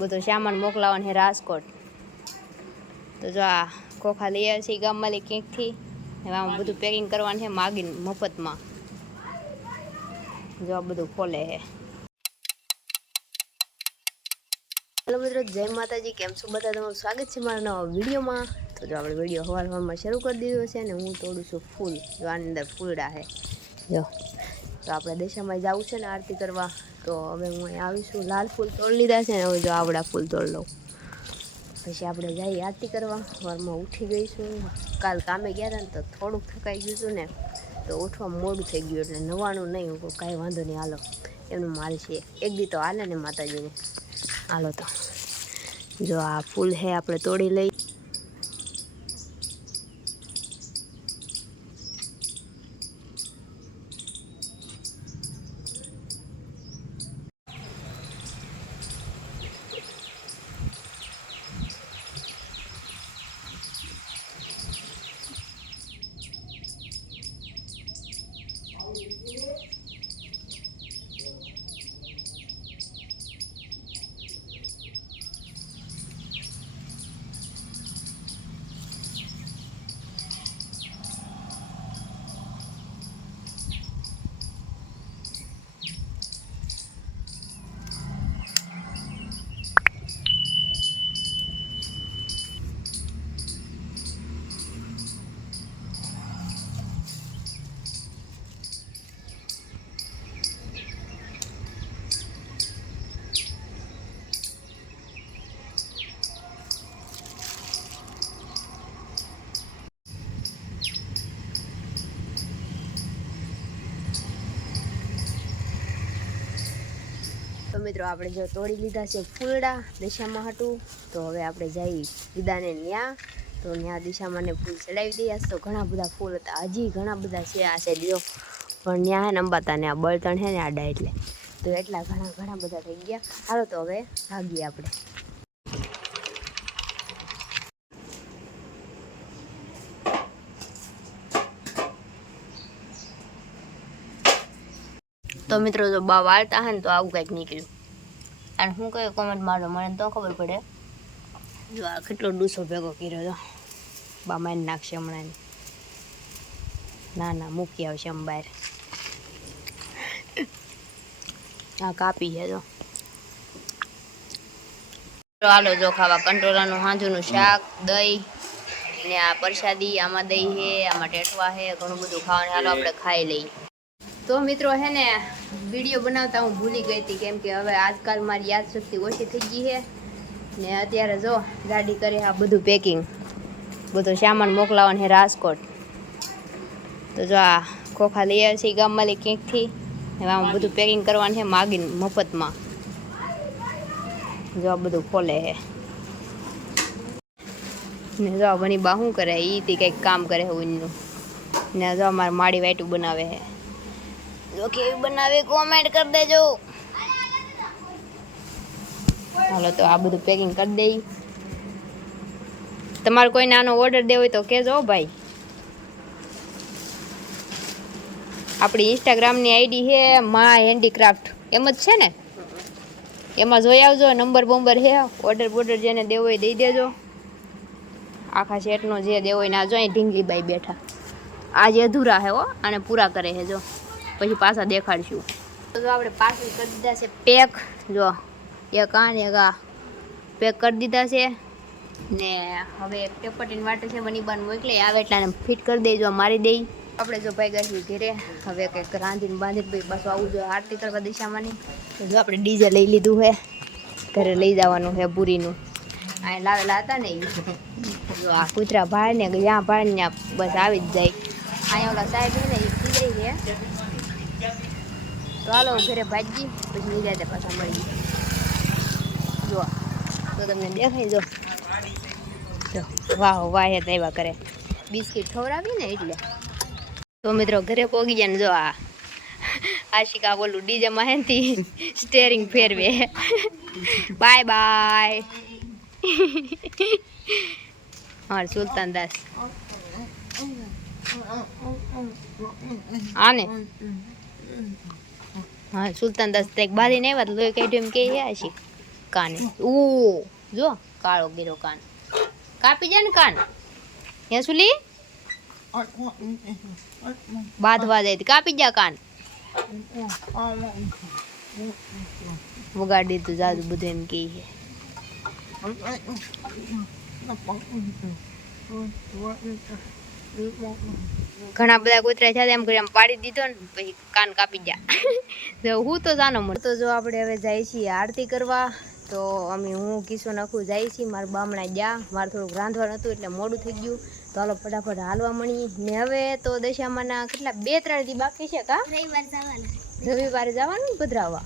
બધો સામાન મોકલાવવાનો છે રાજકોટ. તો જો આ ખોખા લઈ આવે છે ગામમાં લઈ ક્યાંકથી. હવે આમાં બધું પેકિંગ કરવાનું છે માગીને મફતમાં. જો આ બધું ખોલે છે. હેલો મિત્રો, જય માતાજી. કેમ છો બધા? તમારું સ્વાગત છે મારા નવા વિડીયોમાં. તો જો આપણે વિડીયો હવારમાં શરૂ કરી દીધો છે ને હું તોડું છું ફૂલ. જો આની અંદર ફૂલડા છે. જો તો આપણે દશામાં જવું છે ને આરતી કરવા. તો હવે હું અહીં આવીશું. લાલ ફૂલ તોડી લીધા છે ને હવે જો આવડા ફૂલ તોડી લઉં. પછી આપણે જઈએ આરતી કરવા. સવારમાં ઉઠી ગઈશું. કાલ કામે ગયા હતા ને તો થોડુંક થકાઈ ગયું હતું ને તો ઉઠવામાં મોડું થઈ ગયું એટલે નવાનું નહીં. હું કાંઈ વાંધો નહીં, હાલો એમનું માલ છે. એક દી તો હાલે ને માતાજીને. હાલો તો જો આ ફૂલ છે આપણે તોડી લઈ. તો મિત્રો આપણે જો તોડી લીધા છે ફૂલડા દિશામાં હતું. તો હવે આપણે જઈ વિદાને ન્યા. તો ન્યા દિશામાં ને ફૂલ ચડાવી દઈએ. તો ઘણા બધા ફૂલ હતા, હજી ઘણા બધા છે આ સાઈડ જો. પણ ન્યા હે ને અંબાતા ને આ બળતણ છે ને આડા એટલે તો એટલા ઘણા બધા થઈ ગયા. હાલો તો હવે ભાગીએ આપણે. તો મિત્રો જો બા વાળતા હે ને તો આવું કંઈક નીકળ્યું. અને હું કયો કોમેન્ટ મારો મને તો ખબર પડે. જો આ કેટલો ડૂસો ભેગો કર્યો તો બા મારી નાખશે હમણાં. ના મૂકી આવશે આમ બહાર. આ કાપી છે જો. હાલો જો ખાવા કંટોરાનું હાંજુનું શાક, દહીં ને આ પ્રસાદી. આમાં દહીં છે, આમાં ટેટવા છે, ઘણું બધું ખાવાનું. હાલો આપણે ખાઈ લઈએ. તો મિત્રો હે ને વિડીયો બનાવતા હું ભૂલી ગઈ હતી, કેમ કે હવે આજકાલ મારી યાદશક્તિ ઓછી થઈ ગઈ છે ને અત્યારે જો ગાડી કરે આ બધું પેકિંગ. બધો સામાન મોકલાવવાનો છે રાજકોટ. તો જો આ ખોખા લઈ આવે છે ગામમાં લઈ ક્યાંકથી. હવે આમાં બધું પેકિંગ કરવાનું છે માગીને મફતમાં. જો આ બધું ખોલે છે ને જો બની બા શું કરે એ થી કંઈક કામ કરે છે ઊનનું. ને જો અમારે માડી વાટું બનાવે છે. જો કેવી બનાવે કોમેન્ટ કરી દેજો. હાલો તો આ બધું પેકિંગ કરી દઈ. તમારે કોઈને આનો ઓર્ડર દેવો હોય તો કહેજો ભાઈ. આપણી ઇન્સ્ટાગ્રામની આઈડી છે મા હેન્ડીક્રાફ્ટ એમ જ છે ને. એમાં જોઈ આવજો. નંબર છે. ઓર્ડર જેને દેવો હોય દઈ દેજો. આખા સેટનો જે દેવો હોય ને આ જો અહીં ઢીંગલીબાઈ બેઠા. આજે અધૂરા છે હો, આને પૂરા કરે છે જો. પછી પાછા દેખાડશું. તો આપણે પાર્સલ કરી દીધા છે પેક. જો એક આ ને એક આ પેક કરી દીધા છે ને હવે પેપટીન વાટે છે બનીબાન મોકલી આવે એટલે ફિટ કરી દેજો, મારી દઈ. આપણે જો ભાઈ ગઈ ઘેરે હવે કંઈક રાંધીને બાંધીને પાછું આવું જોઈએ આરતી કરવા દિશામાં ની. જો આપણે ડીજે લઈ લીધું છે, ઘરે લઈ જવાનું છે પૂરીનું. અહીં લાવેલા હતા ને જો આ કૂતરા ભાઈ ને જ્યાં ભાઈ ને બસ આવી જ જાય. અહીંયા ઓલા સાહેબ છે ને એ પી જાય છે. તો હાલો ઘરે ભાજી પછી નિરાતે પાછા મળી. જો તો તમને દેખાય જો વાહ વાહ તો એવા કરે. બિસ્કિટ ખવડાવી ને એટલે. તો મિત્રો ઘરે પોગી જાય ને જો આ આશિકા બોલું ડીજેમાં હે ને સ્ટેરિંગ ફેરવે. Bye bye. હા સુલતાન દાસ આને હા સુલતાન દાસ તે બાંધીને આવ્યા લોહી કાઢ્યું એમ કે આશી કાને ઓ જો કાળો ગીરો કાન કાપી જાય ને કાન હે સુલી બાંધવા જાય કાપી જા કાન વગાડી દીધું જાદુ બધું એમ કે છે ઘણા બધા કૂતરા છે એમ કરી પાડી દીધો ને પછી કાન કાપી ગયા હું તો જાનો મળે તો જો આપણે હવે જાય છીએ આરતી કરવા તો અમે હું કિસ્સો નાખું જાય છીએ મારા બામણા ગયા મારે થોડુંક રાંધવાનું હતું એટલે મોડું થઈ ગયું તો હાલો ફટાફટ હાલવા મળી ને હવે તો દશામાના કેટલા 2-3 દી બાકી છે કા રવિવારે જવાનું પધરાવવા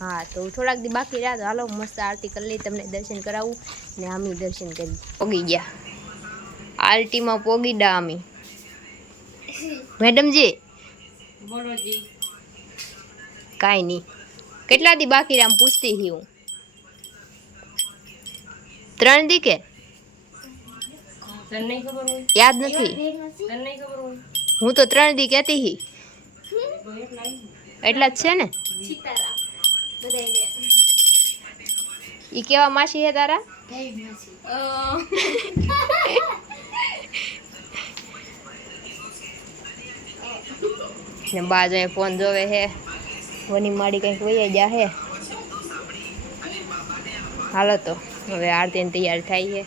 હા તો થોડાક દી બાકી રહ્યા તો હાલો મસ્ત આરતી કરી લઈ તમને દર્શન કરાવું ને અમે દર્શન કરી પોગી ગયા આરતીમાં પોગી ડા અમે મેડમજી બોલો જી કાઈ નહીં કેટલા દી બાકી રહ્યા આમ પૂછતી હી હું 3 દી કે યાદ નથી હું તો 3 દી કહેતી હી એટલા જ છે ને ઈ કેવા માસી હે તારા ને બાજુ ફોન જોવે હે વની માડી કઈક વૈયા જા હે હાલો તો હવે આરતી ની તૈયારી થાય છે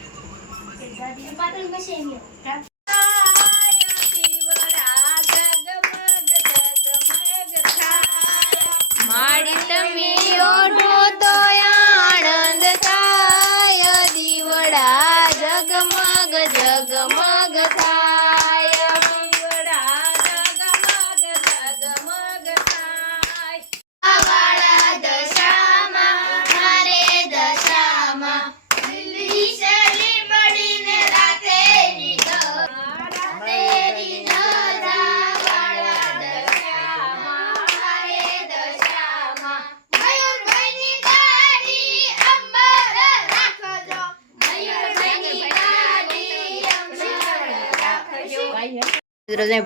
માડી તમે ઓઢો તો આનંદ થાય દીવડા જગમગ જગમગ થાય દીવડા જગમગ જગમગ થાય વાળા દશામાં મારે દશામાં વિશેલી પડીને રાતે નીકળ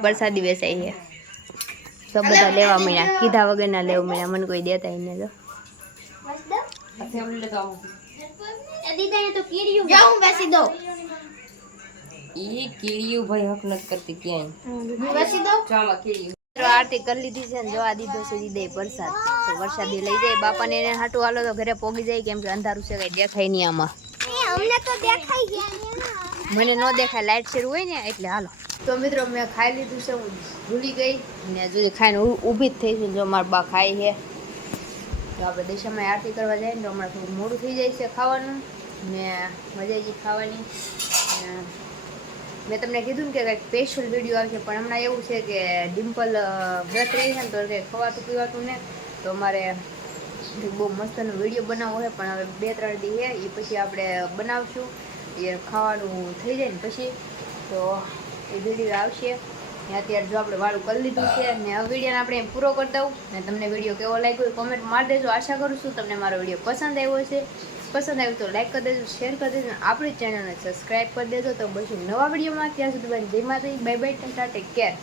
પ્રસાદી વેચાઈ છે તો બધા લેવા મળ્યા કીધા વગર ના લેવા મળ્યા મને કોઈ દેતા એને તો આરતી કરી લીધી છે ને જો આ દીધો છે દીદે પ્રસાદ તો વરસાદી લઈ જાય બાપા ને એને હાટું હાલો તો ઘરે પોગી જાય કેમ કે અંધારું છે કઈ દેખાય નહીં આમાં અમને તો દેખાય ગયા મને નો દેખાય લાઈટ શેર હોય ને એટલે હાલો તો મિત્રો મેં ખાઈ લીધું છે હું ભૂલી ગઈ ને જો ખાઈને ઊભી જ થઈ છું જો મારા બા ખાઈ છે તો આપણે દશામાં આરતી કરવા જાય ને તો હમણાં થોડું મોડું થઈ જાય છે ખાવાનું ને મજા આવી ખાવાની મેં તમને કીધું ને કે કંઈક સ્પેશિયલ વિડીયો આવશે પણ હમણાં એવું છે કે ડિમ્પલ વ્રત રહી છે ને તો કંઈ ખવાતું પીવાતું ને તો અમારે બહુ મસ્તનો વિડીયો બનાવવો છે પણ હવે 2-3 દી છે એ પછી આપણે બનાવશું એ ખાવાનું થઈ જાય ને પછી તો એ વિડીયો આવશે ને અત્યારે જો આપણે વાળું કરી લીધું છે ને આ વિડીયોને આપણે પૂરો કરતા હોઉં ને તમને વિડીયો કેવો લાગ્યો કોમેન્ટ મારી દેજો આશા કરું છું તમને મારો વિડીયો પસંદ આવ્યો છે પસંદ આવ્યું તો લાઈક કરી દેજો શેર કરી દેજો અને આપણી ચેનલને સબસ્ક્રાઈબ કરી દેજો તો બસ નવા વિડીયોમાં ત્યાં સુધી જય માતાજી bye bye Tata take care